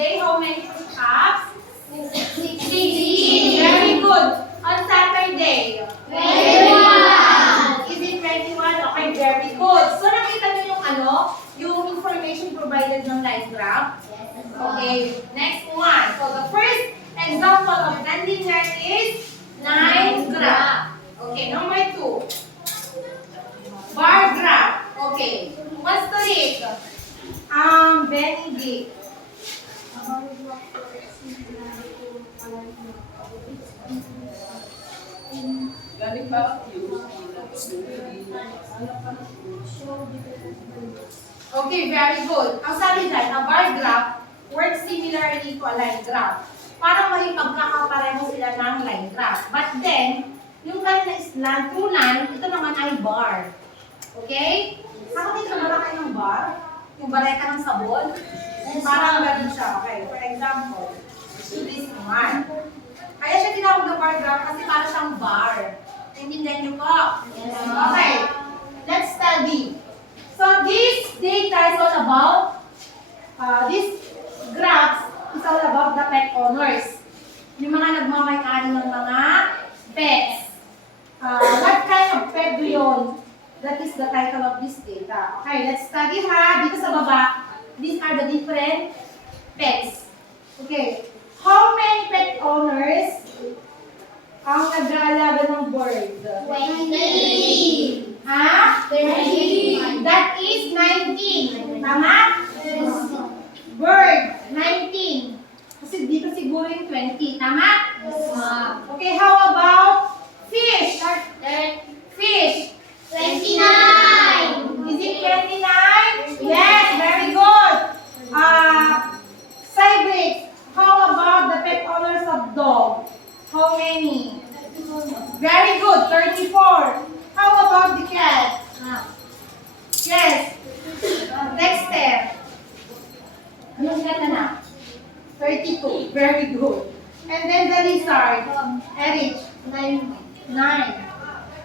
day, how many push-ups? 16. Very good. On Saturday? 21. Is it 21? Okay, very good. So, nakita niyo yung yung information provided ng line graph? Okay, next one. So, the first example of nonlinear is line graph. Okay, number 2. Bar graph. Okay. What's the rate? Benedict. Galing ba Okay, very good. Ang sabi dyan, a bar graph works similarly to a line graph. Parang may pagkakapareho sila ng line graph. But then, yung kanina is line, true line, ito naman ay bar. Okay? Nakakita na ba kayo ng bar? Yung bareta ng sabon? Parang ganun siya. Okay, for example, this one. Kaya siya tinawag na bar graph kasi para siyang bar. Naintindihan niyo po? Okay, let's study. So this data is all about, this graphs is all about the pet owners. Yung mga nagmamay-ari ng mga pets. What kind of pet do you own? That is the title of this data. Okay, let's study ha. Dito sa baba, these are the different pets. Okay, how many pet owners ang nag-aalaga ng bird? 20. Ha? 30. That is 19. Tama? Bird, 19. Kasi dito siguro yung 20. Tama? Okay, how about fish? Fish. 29. Is it 29? Yes, very good. Cybrids, how about the pet owners of dog? How many? Very good, 34. How about the cat? Yes. Dexter. Anong cat na? 32. Very good. And then the lizard. Eric. 9.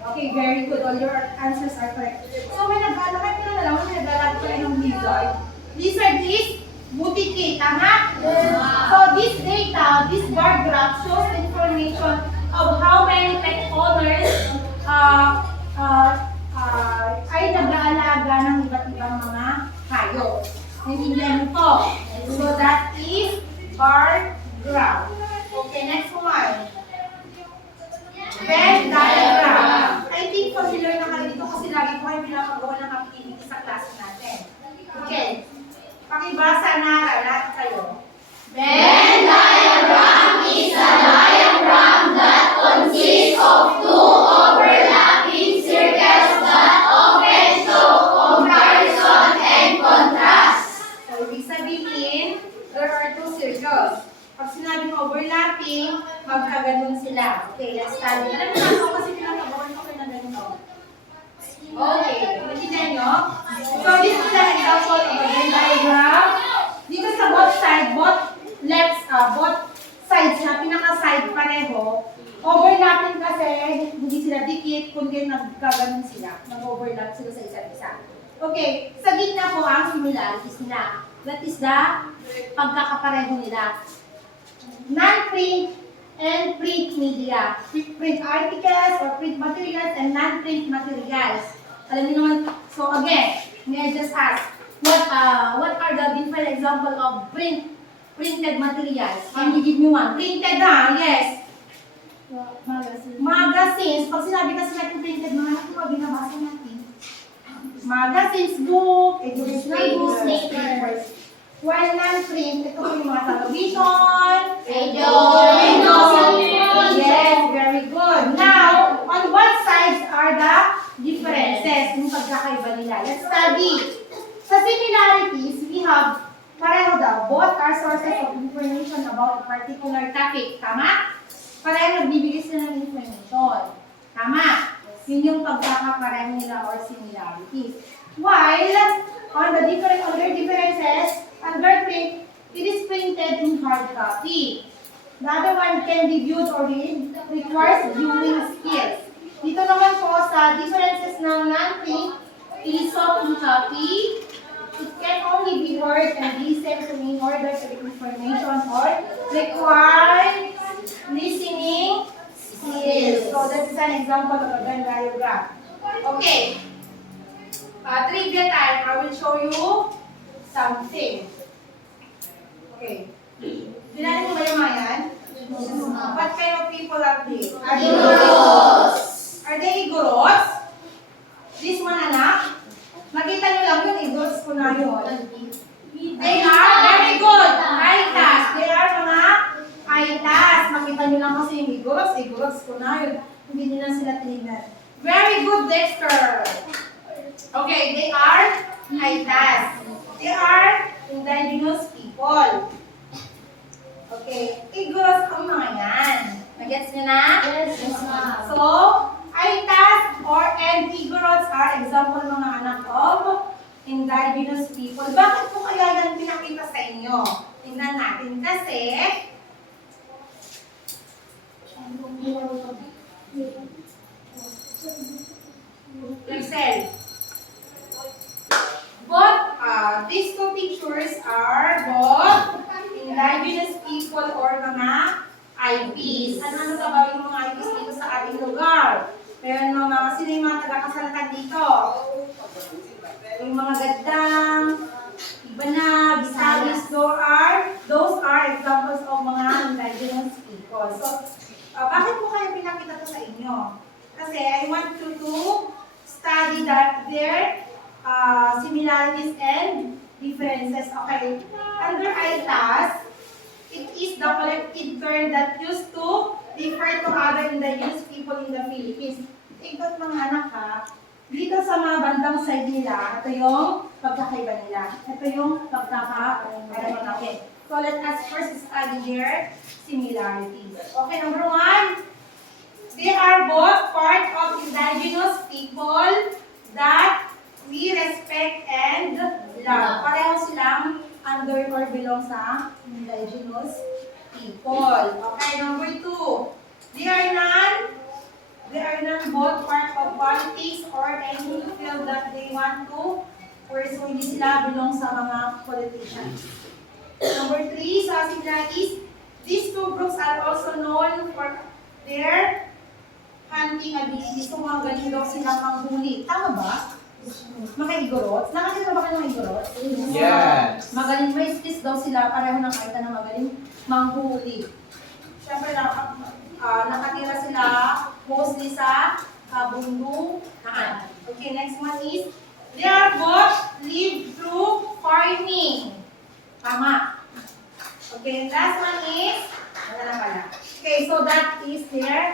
Okay, very good. All your answers are correct. So may nag-alakay ko na lang, may nag-alakay ko ng lizard. Lizard is butiki, tama? So this data, this bar graph shows the information of how many pet owners ay nag-aalaga ng iba't ibang mga hayop. Naintindihan niyo po? So that is bar graph. Okay, next one. Venn diagram. I think familiar na kayo dito kasi lagi ko kayo pinapagawa ng activity sa klase natin. Okay. Pakibasa na lahat kayo. Venn diagram is a diagram that consists of two overlapping circles that often show comparison and contrast. So, ibig sabihin, there are two circles. Pag sinabing overlapping, magkaganon sila. Okay, let's study. Alam mo na ako kasi pinapagawa ko kayo na ganito. Okay, natindihan nyo? So, this is an example of a Venn diagram. Dito sa both sides na pinaka-side pareho, overlapping kasi hindi sila dikit, kundi nagkaganon sila. Nag-overlap sila sa isa't isa. Okay, sa gitna po ang similarities nila. That is the pagkakapareho nila. Non-print and print media. Print articles or print materials and non-print materials. Alam niyo naman, so again, may I just ask, what are the different example of printed materials? Can you give me one? Printed yes. Magazines. Pag sinabi kasi natin printed, mga ito binabasa natin. Magazines, book, educational books, newspapers. While non-print, ito po yung mga television, Radio. Yes, very good. Now, on what sides are the differences? Yung pagkakaiba nila. Let's study. Sa similarities, we have pareho daw. Both are sources of information about a particular topic. Tama? Pareho nagbibigay sila ng information. Tama? Yun yung pagkakapareho nila or similarities. While, on the other differences, under print, it is printed in hard copy. The other one can be viewed or read, requires viewing skills. Dito naman po sa differences ng non-print, it is soft in copy, It can only be heard and listened to in order to get information or require listening skills. So that is an example of a Venn diagram. Okay. Trivia time. I will show you something. Okay. Dinali mo ba yung mga yan? What kind of people are they? Are they Igoros? This one, anak? Nakita nyo lang yun, Igoros ko na yun. They are very good. Aitas. They are mga Aitas. Makita nyo lang kasi yung Igoros. Igoros ko na yun. Hindi nila sila tinignan. Very good, Dexter. Okay, they are Aitas. They are indigenous people. Okay, Igoros ang mga yan. Nagets nyo na? Yes, ma'am. So, Aitas and Igoros are example mga anak of indigenous people. Bakit po kaya yan pinakita sa inyo? Tingnan natin kasi Excel. These two pictures are both indigenous people or mga IPs. Ano ka ba yung mga IPs dito sa ating lugar? Meron mga, sino yung mga taga-kasalatan dito? Yung mga Gaddang, Ibana, Bisalis, those are examples of mga indigenous people. So, bakit po kayo pinakita to sa inyo? Kasi I want you to study that their similarities and differences. Okay. Under ITAS, it is the collective term that used to refer to other indigenous people in the Philippines. Tingnan mga anak ha. Dito sa mga bandang side nila, ito yung pagkakaiba nila. Ito yung pagkakaiba natin. So let us first study their similarities. Okay, number one. They are both part of indigenous people that we respect and love. Pareho silang under or belong sa indigenous people. Okay, number two. They are not both part of politics or any field that they want to pursue. Hindi sila belong sa mga politicians. Number three, sa similarities, these two groups are also known for their hunting abilities. So, mga galing daw sila manghuli. Tama ba? Mga Igorots? Nakakita ba kayo ng Igorots? Yes. Magaling, may skills daw sila. Pareho ng kahit na magaling manghuli. Siyempre, nakatira sila mostly sa kabundukan. Okay, next one is, they are both live through farming. Tama. Okay, last one is, wala na pala. Okay, so that is their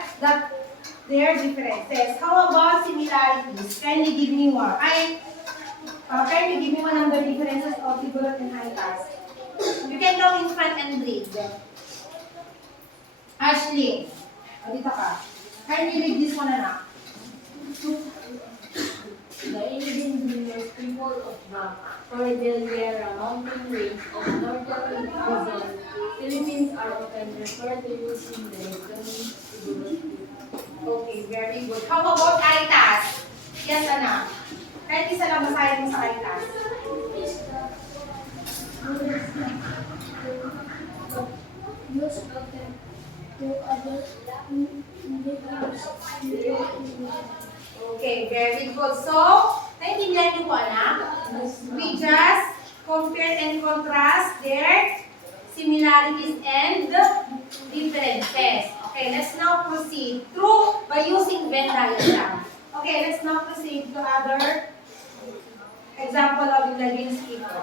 differences. How about similarities? Kindly give me one. Kindly give me one of the differences of Igorot and Aitas. You can go in front and read them. Ashley, dito ka. Kindly read this one, anak. The indigenous people of the Cordillera mountain range of northern Luzon, Philippines are often referred to using the term Igorot people. Okay, very good. How about Aitas? Yes, anak. Kahit isa lang basahin mo sa Aitas. Use of them to other indigenous Okay, very good. So, naintindihan niyo po, anak? We just compare and contrast their similarities and differences. Okay, let's now proceed by using Venn diagram. Okay, let's now proceed to other example of indigenous people.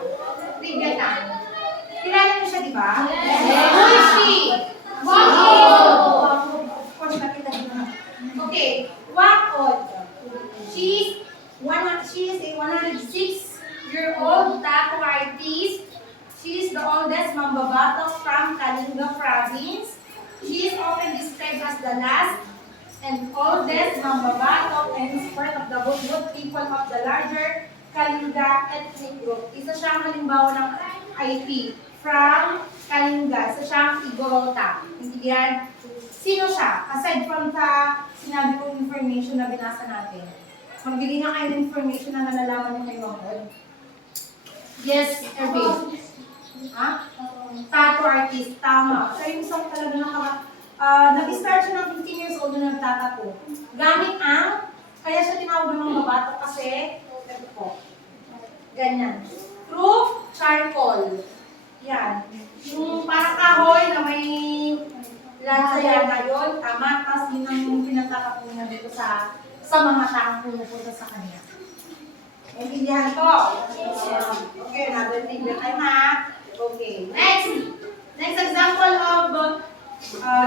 Trivia time. Kilala niyo siya, di ba? Yes. Who is she? Wakod. Of course, nakita niyo na. Okay, Wakod. She is a 106-year-old tattoo artist. She is the oldest Mambabatok from Kalinga province. She is often described as the last and oldest Mambabatok and part of the Budbud people of the larger Kalinga ethnic group. Isa siyang halimbawa ng IP from Kalinga. Isa siyang Igorota. Intindihan? Sino siya? Aside from sa sinabi kong information na binasa natin. Magbigay nga kayo ng information na nalalaman niyo kay Wakod. Yes, Erwin. Ha? Tattoo artist, tama. Siya yung isang talaga nag-start siya ng 15 years old na nagtatato. Gamit kaya siya tinawag ng mga babato kasi, ito po, ganyan. Through charcoal. Yan. Yung parang kahoy na may lansa yata yun, tama. Tapos yun ang pinatatapo niya dito sa mga taong pumupunta sa kanya. Intindihan ko? Okay, another thing that I have. Okay, next example of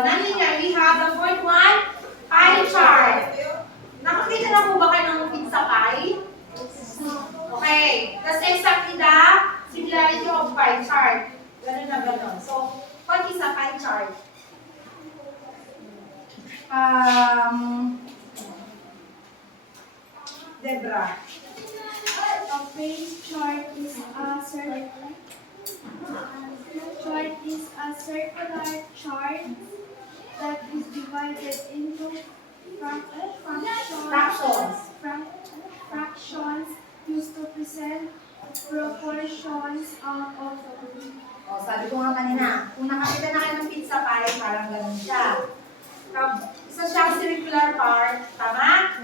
nonlinear, we have the fourth one, pie chart. Nakakita na po ba kayo ng pizza pie? Okay, that's exactly the similarity of pie chart. Ganun na ganun. So, what is a pie chart? Debra. A phase chart is a circular chart that is divided into fractions used to present proportions of O, sabi ko nga kanina, kung nakakita na kayo ng pizza pie, parang ganun siya. Isa siyang circular part, tama?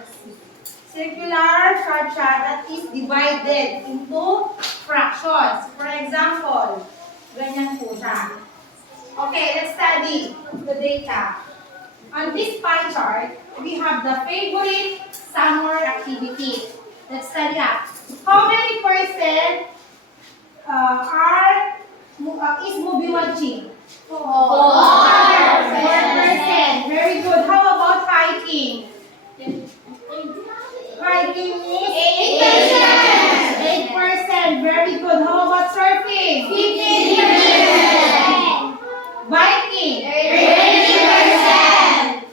Circular chart siya that is divided into fractions. For example, ganyan po siya. Okay, let's study the data. On this pie chart, we have the favorite summer activity. Let's study that. How many percent is movie watching? 4%. Very good. How about hiking? Hiking is 8%. 8%. Very good. How about surfing? 15%. Biking? 30%.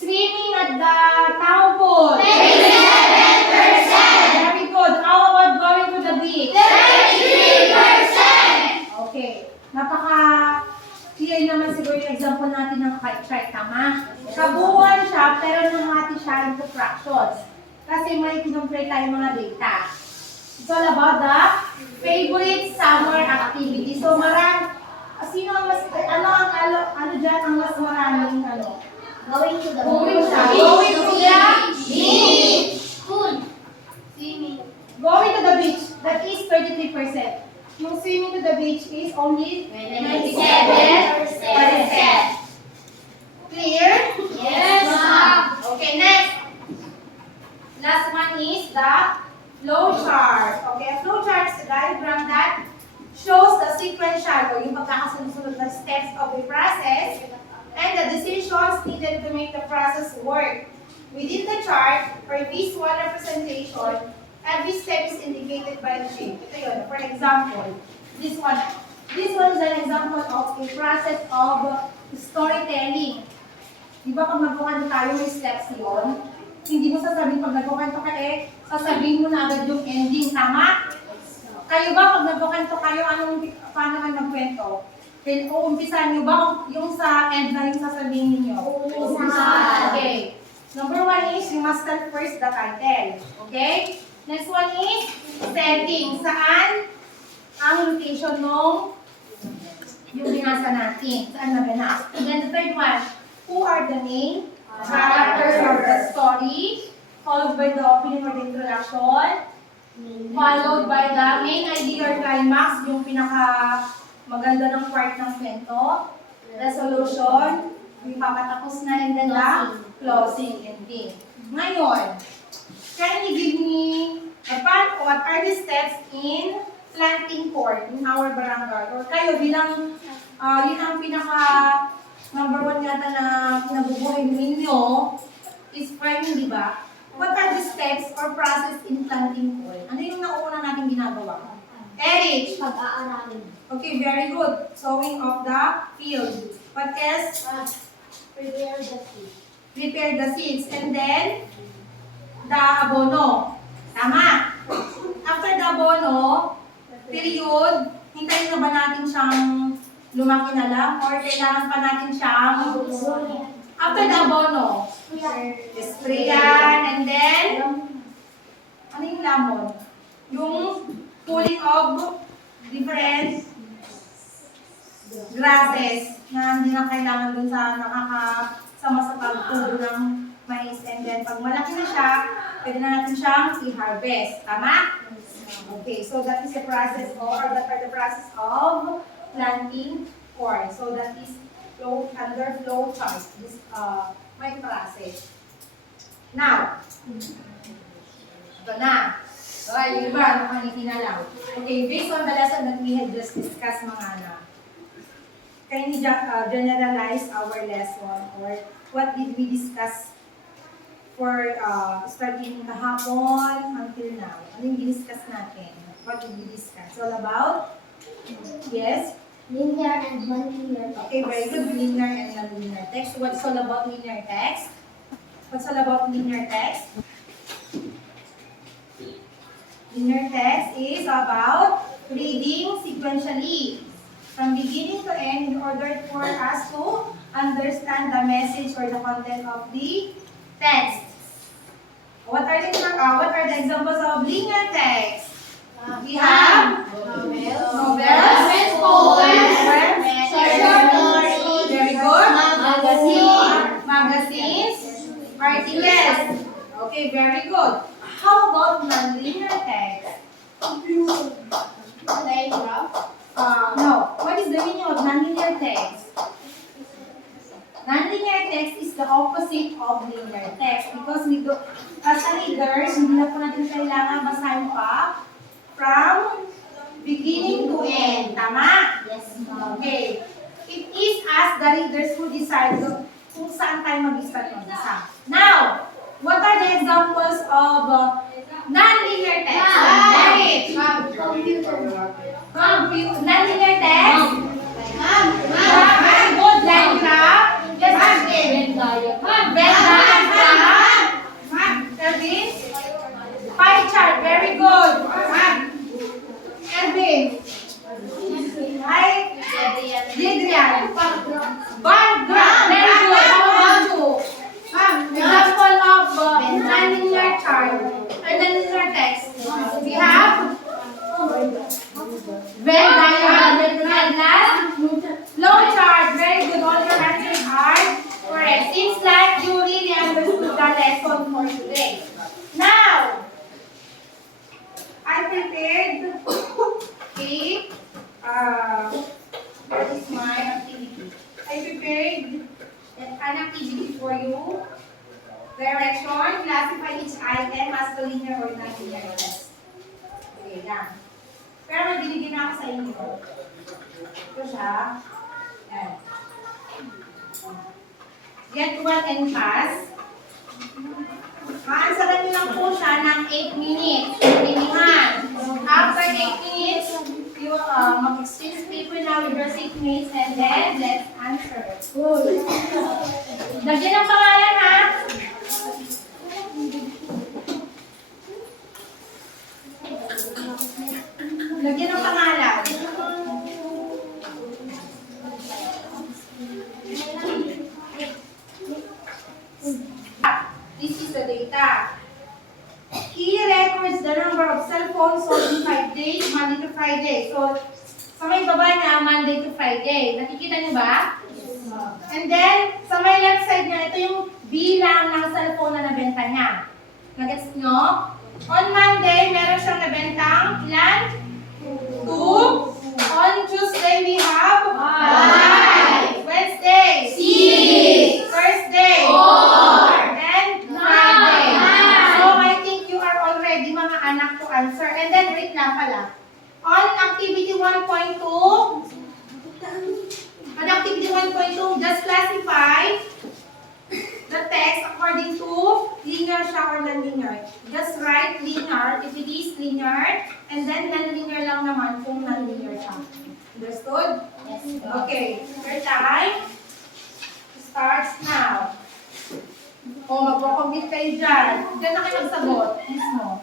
Swimming at the town pool? 27%. Very good. How about going to the beach? 33%. Okay. Napaka-clear naman siguro yung example natin ng pie chart, tama? Kabuuan siya, pero nahati siya into fractions. Kasi may kinumpare tayo mga data. It's all about the favorite summer activity. So, sino ang mas, ano dyan ang mas maraming, going to the Going to the beach. swimming. Going to the beach, that is 33%. Yung swimming to the beach is only 27%. Clear? Yes, ma'am. Okay, next. Last one is the flow chart. Okay, a flow chart is a diagram that shows the sequential or yung pagkakasunod-sunod na steps of the process and the decisions needed to make the process work. Within the chart or visual representation, every step is indicated by the shape. Ito yun. For example, this one. This one is an example of a process of storytelling. Di ba pag nagkukwento tayo may steps yun, hindi mo sasabihin pag nagkukwento ka sasabihin mo na agad yung ending. Tama? Kayo ba pag nagkukwento kayo, paano kayo magkwento? Uumpisan nyo ba yung sa end na yung sasabihin ninyo? Uumpisan. Okay. Number one is, you must tell first the title. Okay? Next one is, setting. Saan ang location nung yung binasa natin? Saan naganap? And then the third one, who are the main characters of the story? Followed by the opening or the introduction. Followed by the main idea or climax, yung pinaka maganda ng part ng kwento. Resolution, yung papatapos na, and then the closing ending. Ngayon, can you give me what are the steps in planting corn in our barangay? Or kayo bilang, yun ang pinaka number one yata na nabubuhay ninyo is farming, di ba? What are the steps or process in planting corn? Ano yung nauna natin ginagawa? Erich. Pag-aaralin. Okay, very good. Sowing of the field. What else? Prepare the seed. Prepare the seeds. And then, the abono. Tama. After the abono, period, hintayin na ba natin siyang lumaki na lang? Or kailangan pa natin siyang after the abono? Sprayan. And then, ano yung lamon? Yung pulling of different grasses na hindi na kailangan dun sa nakakasama sa pagtubo ng mais. And then, pag malaki na siya, pwede na natin siyang i-harvest. Tama? Okay, so that is the process or that are the process of planting corn. So that is under flow chart. This my process. Now, ito na. So, yung iba, nakangiti na lang. Okay, based on the lesson that we had just discussed, mga anak, can we generalize our lesson or what did we discuss for starting kahapon until now? Ano yung discuss natin? What did we discuss? All about? Yes? Linear and non-linear. Okay, very good. Linear and non-linear text. What's all about linear text? What's all about linear text? Linear text is about reading sequentially from beginning to end in order for us to understand the message or the content of the text. What are the examples of linear text? We have novels, poems, short stories, very good, magazines, articles. Okay, very good. How about non-linear text? No. What is the meaning of non-linear text? Non-linear text is the opposite of linear text because we do, as a readers, hindi na po natin kailangan basahin pa from beginning to end. Tama? Yes, Okay. It is us, the readers, who decide kung saan tayo mag-start magbasa. Now, what are the examples of non-linear text? Merit. Non-linear text? Very good. Line graph. Yes, Venn diagram. Kelvin? Pie chart. Very good. Kelvin? Hi. Adrian. Bar graph. Very good. How about you? Example of non-linear chart or non-linear text. We have Venn diagram. And last, flow chart. Very good. All your answers are correct. Seems like you really understood the lesson for today. Now, I prepared what is my activity? I prepared an activity for you. Direction, classify each item as a linear or non-linear test. Okay, yan. Pero may binigyan na ako sa inyo. Ito siya. Yan. Get one and pass. Maansaran nyo lang po siya ng 8 minutes. Pilihan. After 8 minutes, you mag-exchange paper na with your seatmates and then let's answer. Lagyan ng pangalan ha. Lagyan ng pangalan. This is the data. He records the number of cell phones sold in 5 days, Monday to Friday. So, sa may baba na, Monday to Friday. Nakikita niyo ba? And then, sa may left side niya, ito yung bilang ng cellphone na nabenta niya. Nagets nyo? On Monday, meron siyang nabentang ilan? 2. On Tuesday, we have 5. Wednesday, 6. Thursday, 4. And Friday. So, I think you are already mga anak to answer. And then, wait lang pala. On activity 1.2, on activity 1.2, just classify the text according to linear siya or non-linear. Just write linear if it is linear, and then non-linear lang naman kung non-linear siya. Understood? Yes. Okay. Your time starts now. O, magpo-complete kayo dyan. Diyan na kayo magsagot mismo.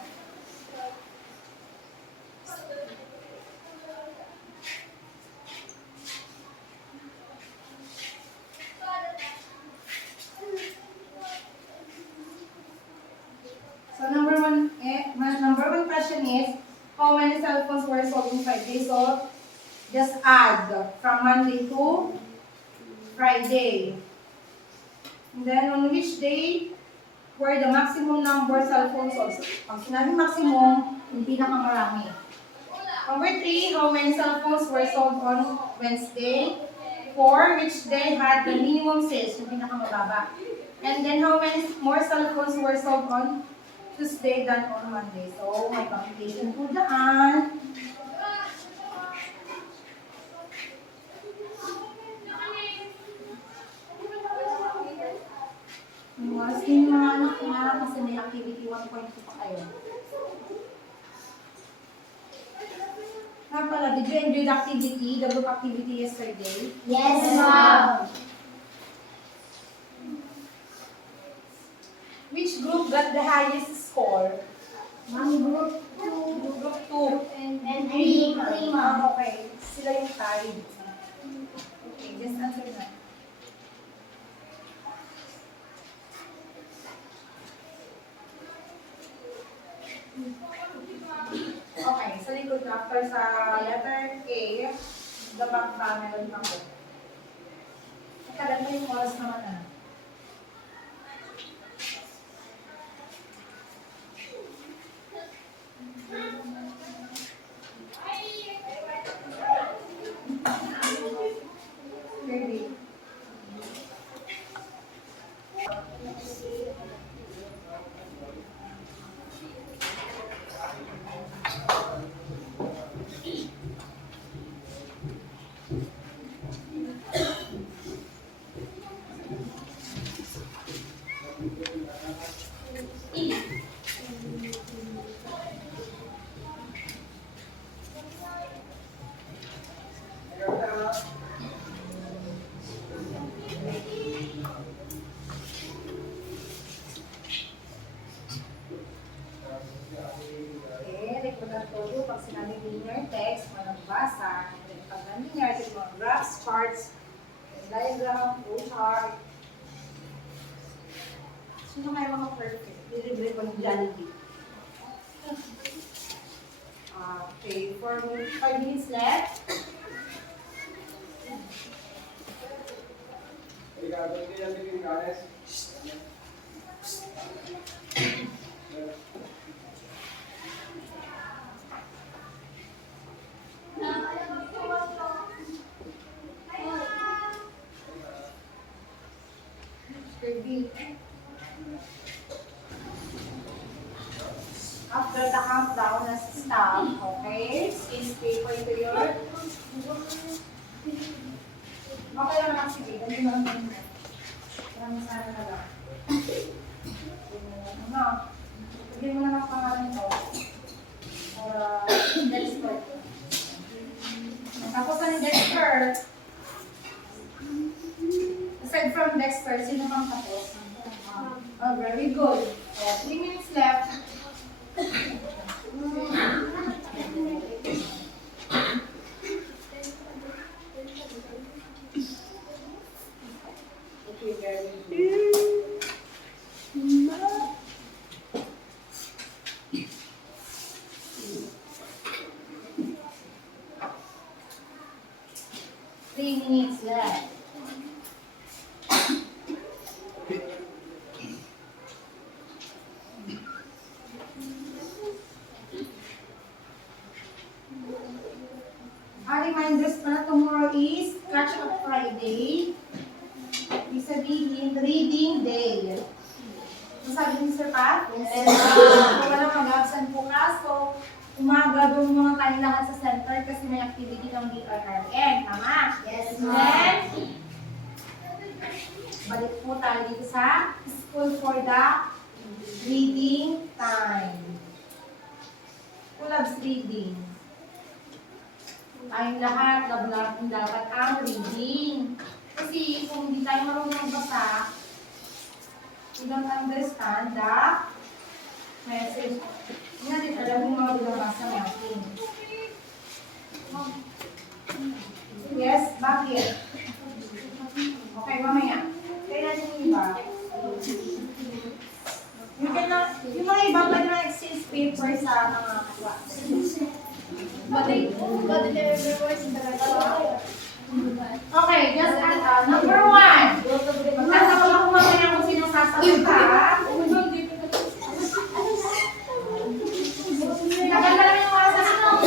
So number one question is, how many cell phones following 5 days. So, just add from Monday to Friday. And then, on which day were the maximum number of cell phones also? Pag sinabi maximum, yung pinakamarami. Number 3, how many cell phones were sold on Wednesday? 4, which day had the minimum sales, yung pinakamababa. And then, how many more cell phones were sold on Tuesday than on Monday? So, may computation po dyan. Iwas din yung mga anak niya kasi may activity 1.2 pa kayo. Nga pala, did you enjoy the activity, the group activity yesterday? Yes, ma'am. Which group got the highest score? Ma'am, group Group 2. and 3, ma'am. Okay. Sila yung tied. Okay, just answer na. Okay, sa likod na, after sa letter A, the back panel ako. Kailan mo yung oras naman na? Ready? Okay, record na todo. Pag sinabi linear text, magbasa. Pag linear, ito mga graphs, charts, diagram, flowchart. Sino kaya mga perfect? Dilibre ko ng Jollibee. Okay, for 5 minutes left. Ready. After the countdown, stop. Okay? Space paper to your... Okay lang lang, sige. Ganun lang din. Maraming sana na lang. Ano? Bigyan mo na ng pangalan ko. Dexter. Tapos ano Dexter? Aside from Dexter, sino pang tapos? Oh, very good. 3 minutes left. Okay, very good. 3 minutes left. Reminders na tomorrow is Catch Up Friday. Ibig sabihin, reading day. So, sabi ni Sir Pat? Yes. So, walang mag-absent bukas. So, umaga doon muna tayo lahat sa center kasi may activity ng DRRN. Tama? Yes, Then, balik po tayo dito sa school for the reading time. Who loves reading? Tayong lahat, love natin dapat ang reading. Kasi kung hindi tayo marunong magbasa, we don't understand the message. Hindi natin alam yung mga binabasa natin. Yes, bakit? Okay, mamaya. Kaya natin yung iba. Yung mga iba, pwede na exchange paper sa mga class. Okay, just number 1. Magtatanong ako mamaya kung sino sasagot ha. Tagal na lang yung mga sasagot.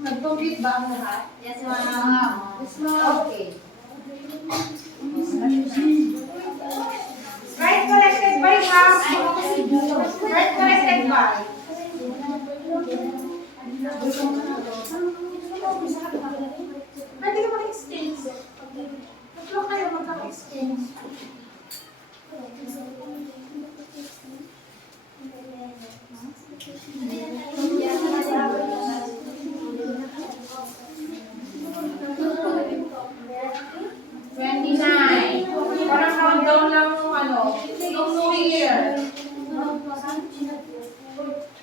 Nag-complete ba ang lahat? Yes, ma'am. Okay. Right corrected by half. Right corrected by. Pwede ka mag-exchange. Tatlo kayo magkaka-exchange. Parang countdown lang yung yung New Year.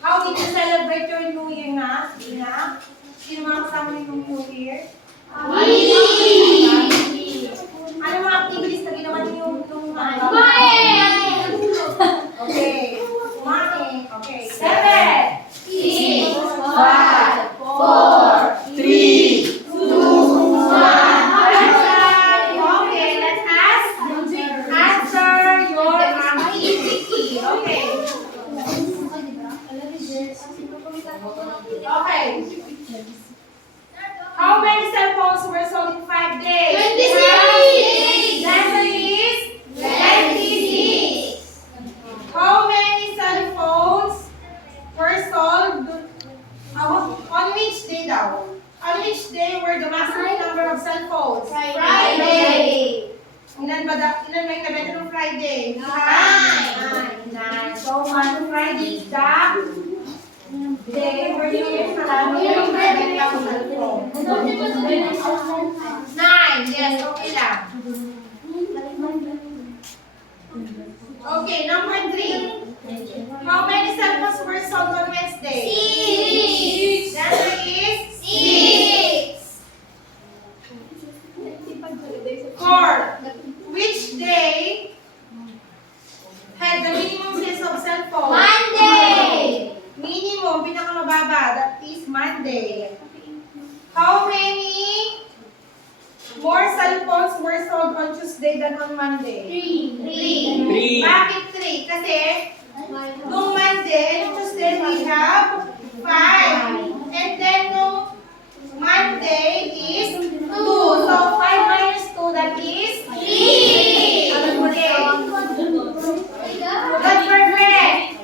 How did you celebrate your New Year na? Ina? Sino mga kasama yung New Year? Ano mga activities na ginawa niyo nung Okay. Kumain. Okay. 7, 6, 5, 4, 3, 2, 1. Okay, let's answer your activity. Okay. Okay. How many cell phones were sold in 5 days? 26. The answer is 26. How many cell phones were sold on which day daw? On which day were the maximum number of cell phones? Friday. Ilan ba yung nabenta ng Friday? 9. So, on Friday is the day where you marami yung nabenta ng cell phone. 9. Yes, okay lang. Okay, number 3. How many cell phones were sold on Wednesday? 6. The answer is 6. 4. Which day had the minimum sales of cell phone? Monday. Minimum, pinakamababa, that is Monday. How many more cell phones were sold on Tuesday than on Monday? 3. Bakit 3? Kasi nung Monday and nung Tuesday we have 5. And then nung Monday is 2. So 5 minus 2, that is 3. Okay. That's perfect.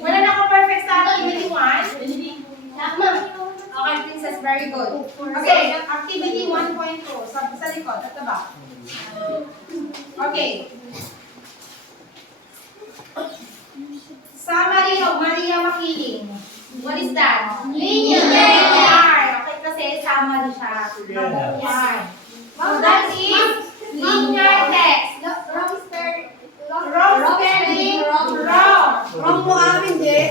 Wala na ako perfect sa activity 1. Okay, Princess, very good. Okay, activity 1.2. Sa likod, at ba? Okay. Summary of Maria Makiling. What is that? Linear. Okay, kasi summary siya. So that is linear text. Wrong spelling. Wrong mo amin, Jess.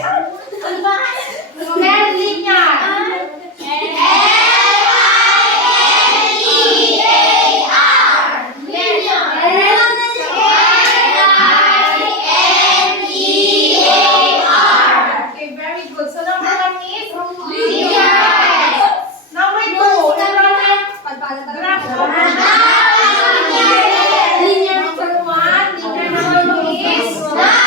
Spell linear. Okay, very good. So number 1 is linear text. Number 2, graph. Linear number 1, linear number 2 is linear.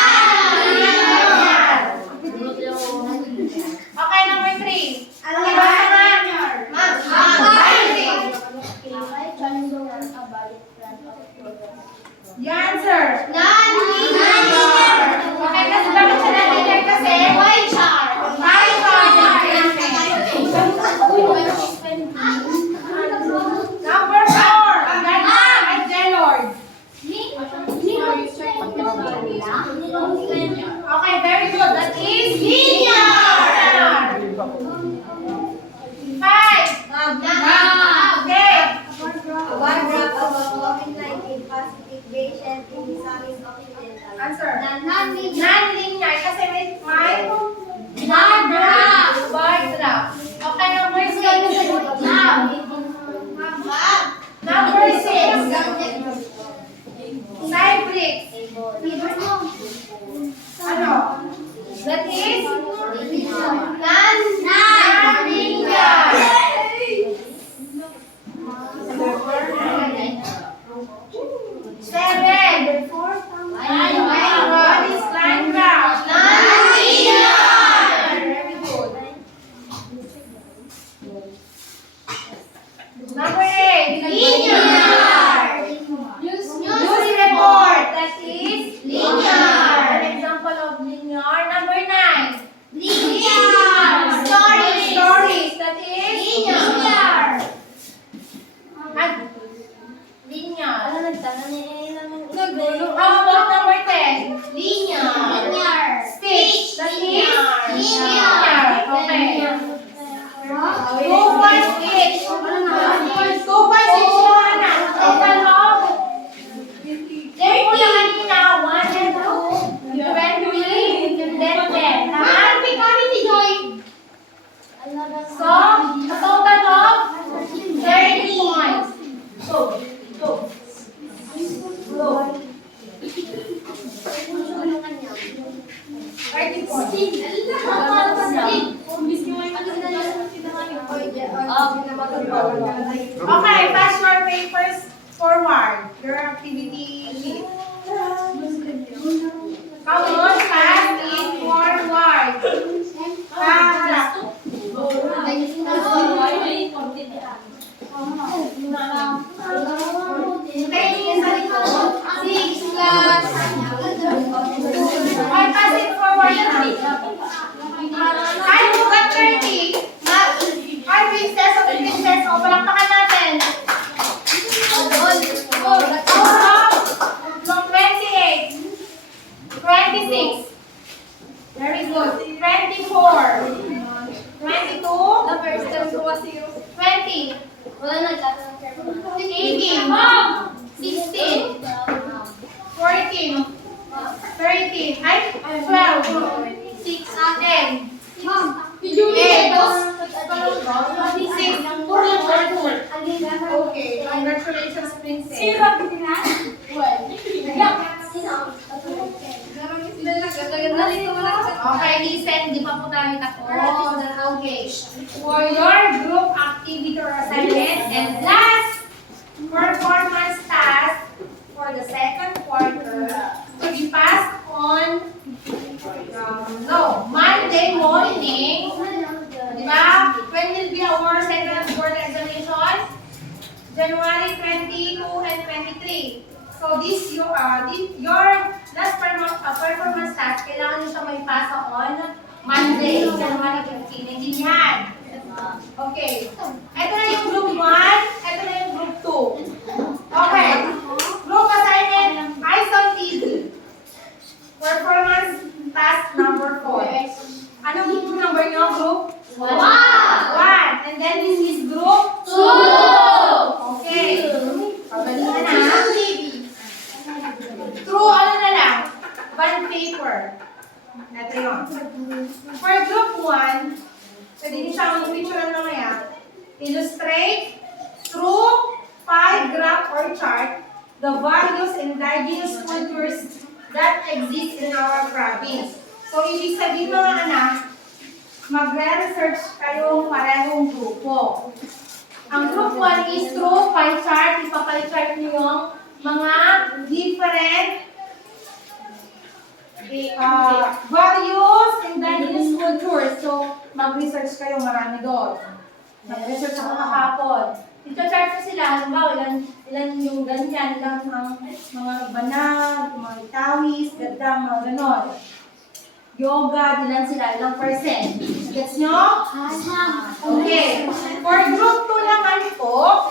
That is seven. What is line graph? Very good. Number 8. Use report. That is an example of linear. Number 9. Stories. That is linear. How about number 10? Stitch. That is linear. Okay. 2 points each. 2 points each naman na. Total of? Una kanina, 1 and 2, 20, and then 10. Tama? So, a total of 30 points. Go. 30 points. Okay, pass your papers forward. Your activity sheet. Come on, pass it forward. Pass. Tayo sa likod. 6 plus. Okay, pass it forward na. Ay, look at 30. Ay, princess of the princess. O, palakpakan natin. From 28. 26. Very good. 24. 22. 20. 18. 16. 14. 13. Ay, 12. 6. 10. 8. 6. Okay. Congratulations, princess. Okay, listen. Di pa po tayo tapos. Okay. For your group activity or assignment and last performance task for the second quarter to be passed on Monday morning. Diba? When will be our second quarter examination? January 22 and 23. So this your last performance task, kailangan nyo siya may pasa on Monday, January 15. Nandyan. Okay. Ito na yung group 1, ito na yung group 2. Okay. Group assignment, ISOTD. Performance task number 4. Anong group number nyo, group? 1. And then this is group 2. Okay. Pagalingan na. Through ano na lang? Bond paper. Ito yun. For group 1, pwede din siyang picture na mamaya. Illustrate through 5 graph or chart the various indigenous cultures that exist in our province. So, ibig sabihin mga anak, magre-research kayong parehong grupo. Ang group 1 is through pie chart. Ipapie chart nyo yung mga different various indigenous cultures. So, mag-research kayo, marami doon. Mag-research ako kahapon. Ito-chart ko sila, halimbawa, ilan yung ganyan, ilan ang mga banag, mga itawis, gadang, mga ganon. Yoga, ilan sila, ilang percent. Gets nyo? Okay. For group 2 naman po,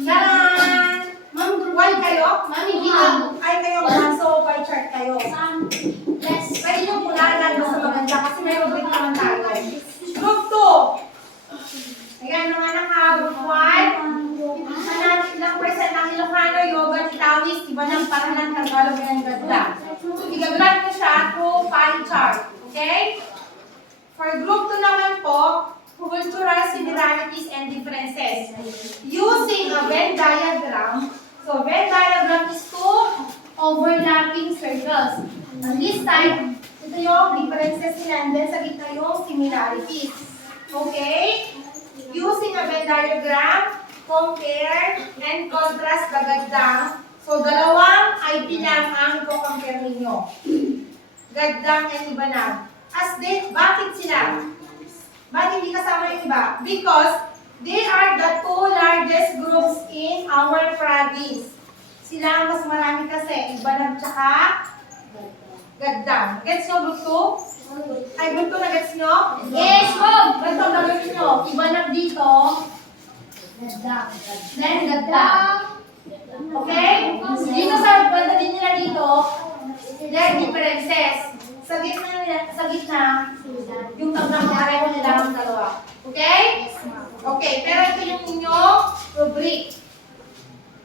Charan! Ma'am, why kayo? Ay, kayo mga so, pie chart kayo. Pwede nyo pulalan sa maganda kasi may rubric naman tayo. Group 2. Ayan, mga naka, group 1. Ilang percent ang Ilocano, yoga, titawis, iba ng paralan, Tagalog, and ganda. Igagrad ko siya through pie chart. Okay? For group 2 naman po, cultural similarities and differences. Using a Venn diagram. So, Venn diagram is two overlapping circles. On this side, Ito yung differences nila, and then sa gitna yung similarities. Okay? Using a Venn diagram, compare and contrast the gaddang. So, dalawang ID lang ang i-compare ninyo. Gaddang and libanag. Bakit sila? Bakit hindi kasama yung iba? Because they are the two largest groups in our province. Sila ang mas marami kasi. Libanag tsaka gaddang. Gets nyo group 2? Ay, group 2 na gets nyo? Yes, ma'am. Ganito ang gagawin nyo. Libanag dito. Then gaddang. Okay? Dito sa banda din nila dito, there are differences. Sa gitna, yung tagnang pareho nila ang dalawa. Okay? Okay, pero ito yung inyong rubric.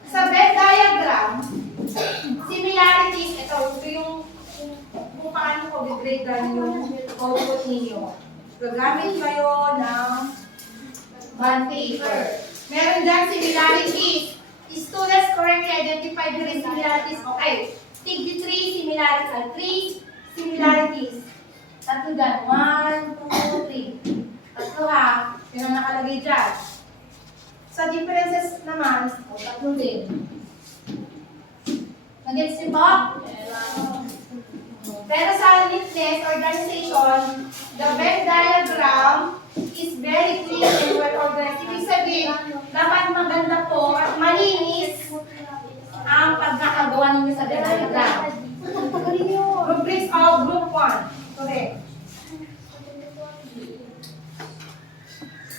Sa Venn diagram, similarities, ito yung kung paano ko i-grade yung output ninyo. Gagamit kayo ng bond paper. Meron dyan similarities. Students correctly identified the similarities. Okay. Tig 3 similarities. 3 similarities. Tatlo dyan. 1, 2, 3. Tatlo ha. Yun ang nakalagay dyan. Sa differences naman, tatlo din. Nag-gets niyo po? Pero sa neatness organization, the Venn diagram is very clean and well organized. Ibig sabihin, dapat maganda po at malinis ang pagkakagawa ninyo sa Venn diagram. Rubrics of group 1. Correct.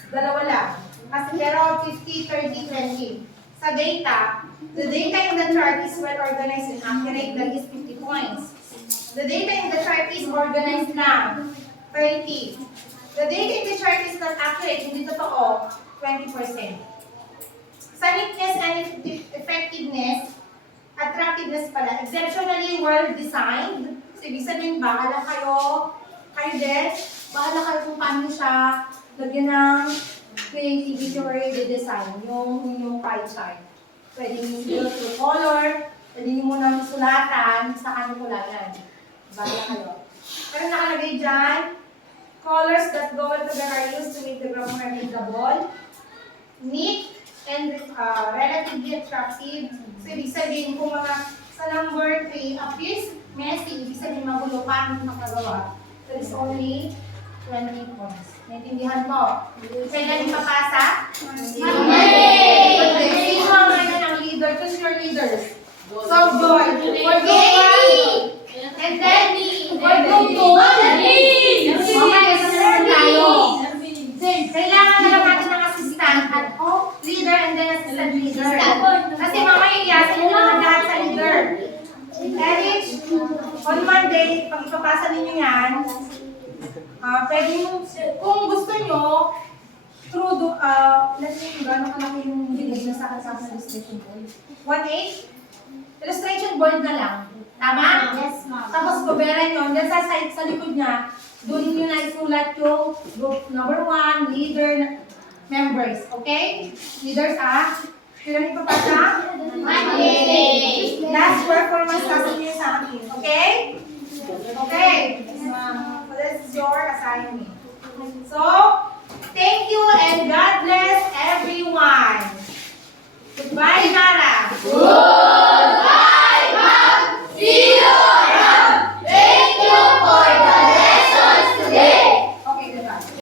Dalawa lang. Kasi pero 50, 30, 20. Sa data, the data in the chart is well organized and accurate. That is 50 points. The data in the chart is organized lang. 30. The data in the chart is not accurate. Hindi totoo. 20%. Sa neatness and effectiveness, attractiveness pala, exceptionally well-designed. So, ibig sabihin, bahala kayo din, bahala kayo kung paano siya lagyan ng creativity or i-design yung pie chart. Pwede nyo siguro through color, pwede nyo muna sulatan, sa kanyang kulayan. Bahala kayo. Pero nakalagay dyan, colors that go together are used to make the graph more readable, neat, and relatively attractive. So, ibig sabihin, kung sa number 3 appears messy, ibig sabihin magulo, paano makagawa? That is only 20 points. Naintindihan mo? Pwede natin papasa? Yay! Sino ang ngayon ang leader? Who's your leaders? So, Joy. For Joy. And then, for group 2. Okay, kasi naman tayo. Kailangan na lang natin ng assistant at leader and then assistant leader. Kasi mamaya iyasin nyo naman lahat sa leader. Eric, on Monday, pag ipapasa ninyo yan, pwede mo, kung gusto nyo, through, let's say, gano'n kalaki yung binigay na sa illustration board. 1/8? Illustration board na lang. Tama? Yes, ma'am. Tapos, kuberan nyo. Then sa side, sa likod niya, doon nyo na isulat yung group number 1, leader, members. Okay? Leaders, Kailan ipapasa? Monday. Last performance task nyo sa akin. Okay? Okay. So, this is your assignment. So, thank you and God bless everyone. Goodbye, Nara.